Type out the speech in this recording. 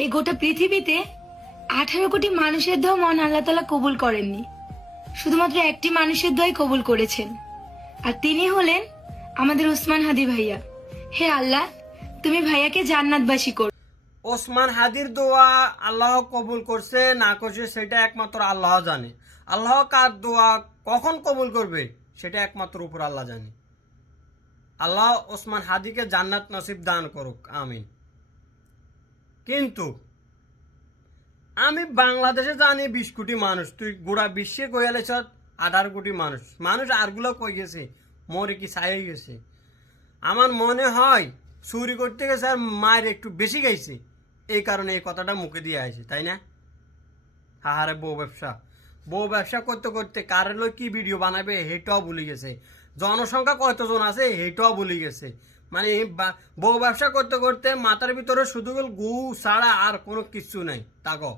এই গোটা পৃথিবীতে 18 কোটি মানুষের দোয়া মন আল্লাহ তাআলা কবুল করেননি, শুধুমাত্র একটি মানুষের দোয়াই কবুল করেছেন, আর তিনি হলেন আমাদের ওসমান হাদি ভাইয়া। হে আল্লাহ, তুমি ভাইয়াকে জান্নাতবাসী করো। ওসমান হাদির দোয়া আল্লাহ কবুল করছে না করছে সেটা একমাত্র আল্লাহ জানে। আল্লাহ কার দোয়া কখন কবুল করবে সেটা একমাত্র উপর আল্লাহ জানে। আল্লাহ ওসমান হাদিকে জান্নাত নসিব দান করুক, আমিন। কিন্তু আমি বাংলাদেশে জানি 20 কোটি মানুষ, তুই গোড়া বিশ্বে কইয়ালেছ 18 কোটি মানুষ। মানুষ আরগুলো কই গেছে, মরে কি ছাই গেছে। আমার মনে হয় চুরি করতে গেছে আর মায়ের একটু বেশি গাইছে, এই কারণে এই কথাটা মুখে দিয়ে আছে, তাই না? হাহারে বউ ব্যবসা করতে করতে কারের লই কি ভিডিও বানাবে হেটাও ভুলে গেছে, জনসংখ্যা কতজন আছে হেটাও ভুলে গেছে। মানে বউ ব্যবসা করতে করতে মাথার ভিতরে শুধু গু ছাড়া আর কোনো কিছু নাই তাগো।